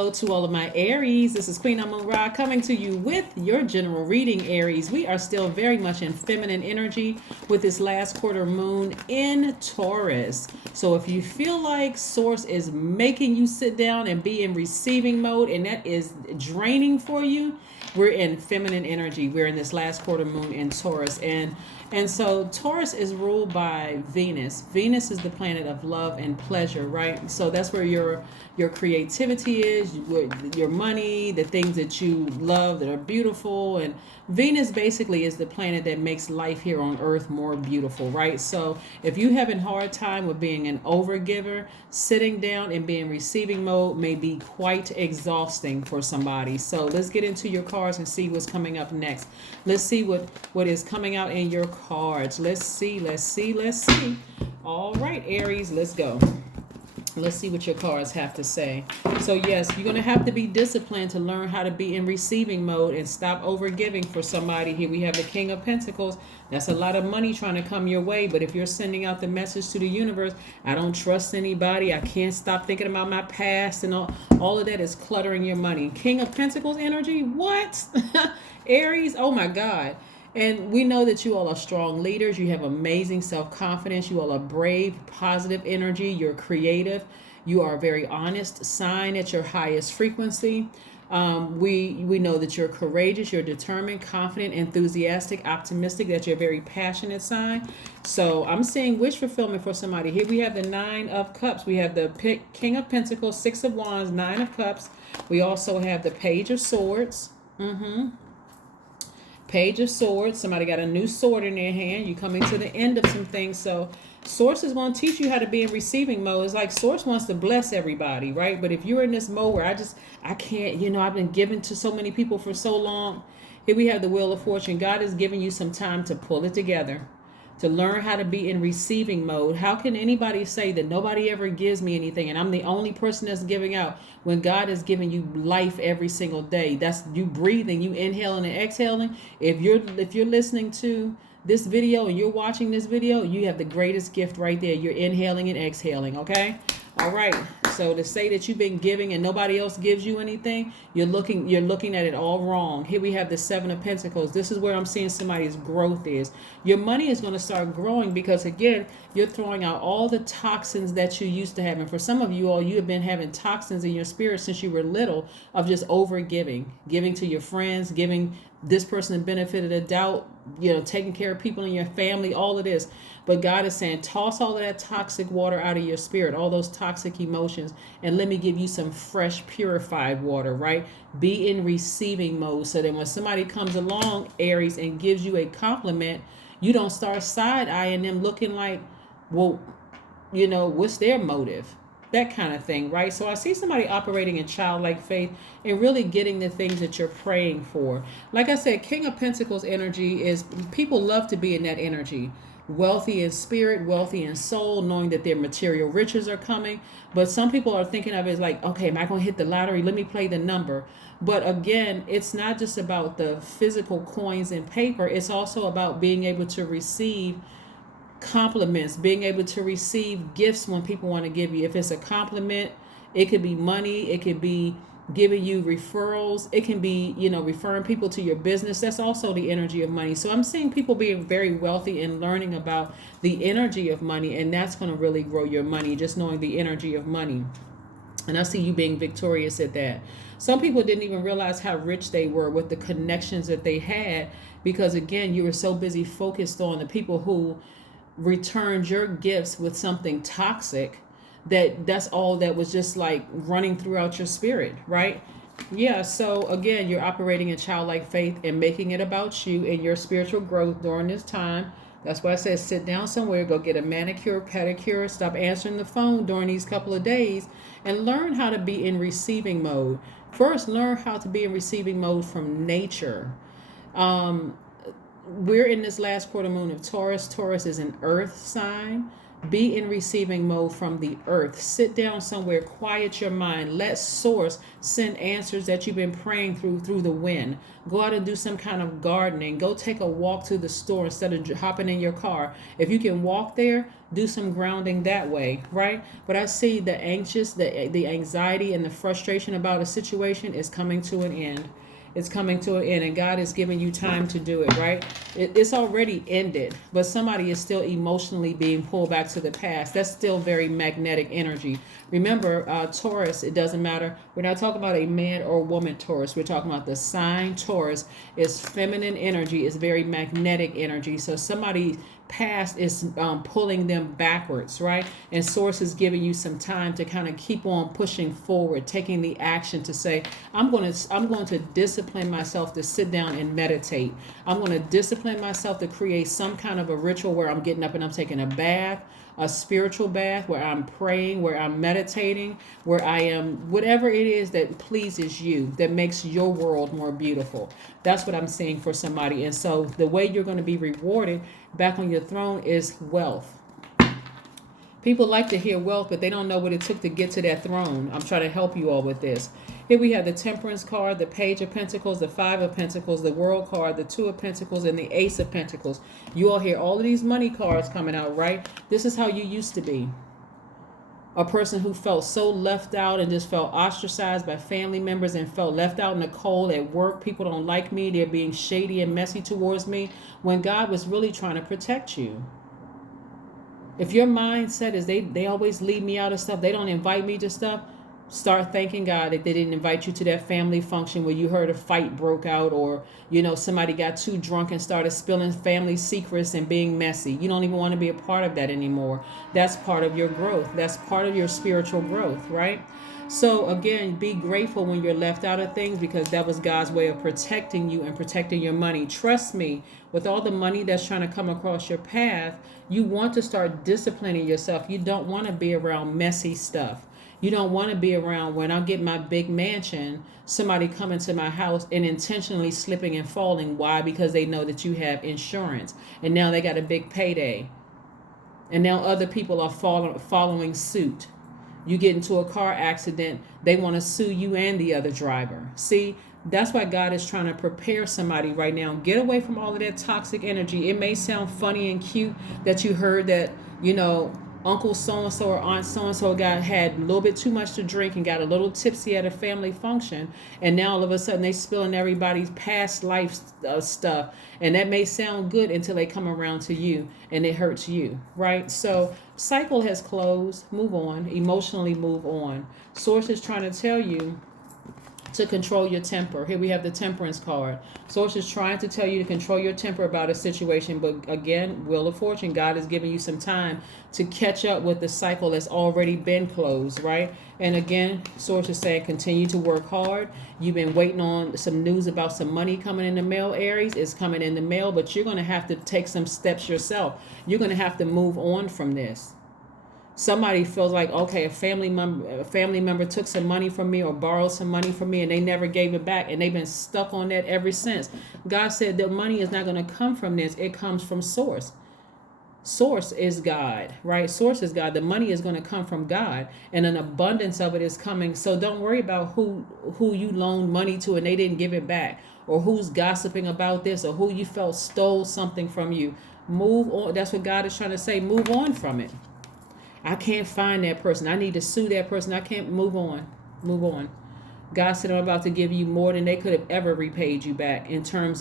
hello to all of my Aries. This is Queen Amun Ra coming to you with your general reading, Aries. We are still very much in feminine energy with this last quarter moon in Taurus. So if you feel like Source is making you sit down and be in receiving mode and that is draining for you, we're in feminine energy. We're in this last quarter moon in Taurus. And so Taurus is ruled by Venus. Venus is the planet of love and pleasure, right? So that's where your creativity is, your money, the things that you love that are beautiful. And Venus basically is the planet that makes life here on Earth more beautiful, right? So if you having a hard time with being an overgiver, sitting down and being receiving mode may be quite exhausting for somebody. So let's get into your cards and see what's coming up next. Let's see what is coming out in your cards. Let's see. All right, Aries, let's go. Let's see what your cards have to say. So yes, you're going to have to be disciplined to learn how to be in receiving mode and stop overgiving for somebody. Here we have the King of Pentacles. That's a lot of money trying to come your way. But if you're sending out the message to the universe, I don't trust anybody, I can't stop thinking about my past, and all of that is cluttering your money. King of Pentacles energy? What? Aries? Oh my God. And we know that you all are strong leaders. You have amazing self-confidence. You all are brave, positive energy. You're creative. You are a very honest sign at your highest frequency. We know that you're courageous, you're determined, confident, enthusiastic, optimistic, that you're a very passionate sign. So I'm seeing wish fulfillment for somebody. Here we have the Nine of Cups. We have the King of Pentacles, Six of Wands, Nine of Cups. We also have the Page of Swords. Page of Swords. Somebody got a new sword in their hand. You're coming to the end of some things. So Source is going to teach you how to be in receiving mode. It's like Source wants to bless everybody, right? But if you're in this mode where I can't, I've been giving to so many people for so long. Here we have the Wheel of Fortune. God is giving you some time to pull it together, to learn how to be in receiving mode. How can anybody say that nobody ever gives me anything and I'm the only person that's giving out when God is giving you life every single day? That's you breathing, you inhaling and exhaling. If you're listening to this video and you're watching this video, you have the greatest gift right there. You're inhaling and exhaling, okay? All right. So to say that you've been giving and nobody else gives you anything, you're looking at it all wrong. Here we have the Seven of Pentacles. This is where I'm seeing somebody's growth is. Your money is going to start growing because, again, you're throwing out all the toxins that you used to have. And for some of you all, you have been having toxins in your spirit since you were little of just over giving to your friends, giving this person the benefit of the doubt, taking care of people in your family, all of this. But God is saying, toss all of that toxic water out of your spirit, all those toxic emotions, and let me give you some fresh, purified water, right? Be in receiving mode so that when somebody comes along, Aries, and gives you a compliment, you don't start side-eyeing them looking like, well, what's their motive? That kind of thing, right? So I see somebody operating in childlike faith and really getting the things that you're praying for. Like I said, King of Pentacles energy is, people love to be in that energy. Wealthy in spirit, wealthy in soul, knowing that their material riches are coming. But some people are thinking of it as like, okay, am I going to hit the lottery? Let me play the number. But again, it's not just about the physical coins and paper. It's also about being able to receive compliments, being able to receive gifts when people want to give you. If it's a compliment, it could be money, it could be giving you referrals, it can be, referring people to your business. That's also the energy of money. So I'm seeing people being very wealthy and learning about the energy of money, and that's going to really grow your money, just knowing the energy of money. And I see you being victorious at that. Some people didn't even realize how rich they were with the connections that they had, because again, you were so busy focused on the people who returned your gifts with something toxic, that's all that was just like running throughout your spirit, right? Yeah, so again, you're operating in childlike faith and making it about you and your spiritual growth during this time. That's why I said sit down somewhere, go get a manicure, pedicure, stop answering the phone during these couple of days, and learn how to be in receiving mode. First, learn how to be in receiving mode from nature. We're in this last quarter moon of Taurus. Taurus is an earth sign. Be in receiving mode from the earth. Sit down somewhere, quiet your mind. Let source send answers that you've been praying through the wind. Go out and do some kind of gardening. Go take a walk to the store instead of hopping in your car. If you can walk there, do some grounding that way, right? But I see the the anxiety and the frustration about a situation is coming to an end. It's coming to an end, and God is giving you time to do it, right? It's already ended, but somebody is still emotionally being pulled back to the past. That's still very magnetic energy. Remember, Taurus, it doesn't matter. We're not talking about a man or woman Taurus. We're talking about the sign Taurus. Is feminine energy. It's very magnetic energy. So somebody past is pulling them backwards, right? And source is giving you some time to kind of keep on pushing forward, taking the action to say, I'm going to discipline myself to sit down and meditate. I'm going to discipline myself to create some kind of a ritual where I'm getting up and I'm taking a bath, a spiritual bath, where I'm praying, where I'm meditating, where I am, whatever it is that pleases you, that makes your world more beautiful. That's what I'm seeing for somebody. And so the way you're going to be rewarded back on your throne is wealth. People like to hear wealth, but they don't know what it took to get to that throne. I'm trying to help you all with this. Here we have the Temperance card, the Page of Pentacles, the Five of Pentacles, the World card, the Two of Pentacles, and the Ace of Pentacles. You all hear all of these money cards coming out, right? This is how you used to be. A person who felt so left out and just felt ostracized by family members and felt left out in the cold at work. People don't like me. They're being shady and messy towards me, when God was really trying to protect you. If your mindset is they always leave me out of stuff, they don't invite me to stuff, start thanking God that they didn't invite you to that family function where you heard a fight broke out, or somebody got too drunk and started spilling family secrets and being messy. You don't even want to be a part of that anymore. That's part of your growth. That's part of your spiritual growth, right? So again, be grateful when you're left out of things, because that was God's way of protecting you and protecting your money. Trust me, with all the money that's trying to come across your path, you want to start disciplining yourself. You don't want to be around messy stuff. You don't want to be around, when I get my big mansion, somebody coming to my house and intentionally slipping and falling. Why? Because they know that you have insurance, and now they got a big payday, and now other people are following suit. You get into a car accident, they want to sue you and the other driver. See, that's why God is trying to prepare somebody right now. Get away from all of that toxic energy. It may sound funny and cute that you heard that, Uncle so-and-so or Aunt so-and-so had a little bit too much to drink and got a little tipsy at a family function, and now all of a sudden they spilling everybody's past life stuff. And that may sound good until they come around to you and it hurts you, right? So cycle has closed. Move on. Emotionally move on. Source is trying to tell you to control your temper. Here we have the Temperance card. Source is trying to tell you to control your temper about a situation, but again, Wheel of Fortune, God is giving you some time to catch up with the cycle that's already been closed, right? And again, Source is saying continue to work hard. You've been waiting on some news about some money coming in the mail, Aries. It's coming in the mail, but you're going to have to take some steps yourself. You're going to have to move on from this. Somebody feels like, okay, a family member took some money from me or borrowed some money from me and they never gave it back, and they've been stuck on that ever since. God said the money is not going to come from this. It comes from Source. Source is God, right? Source is God. The money is going to come from God, and an abundance of it is coming. So don't worry about who you loaned money to and they didn't give it back, or who's gossiping about this, or who you felt stole something from you. Move on. That's what God is trying to say. Move on from it. I can't find that person. I need to sue that person. I can't. Move on. Move on. God said, I'm about to give you more than they could have ever repaid you back in terms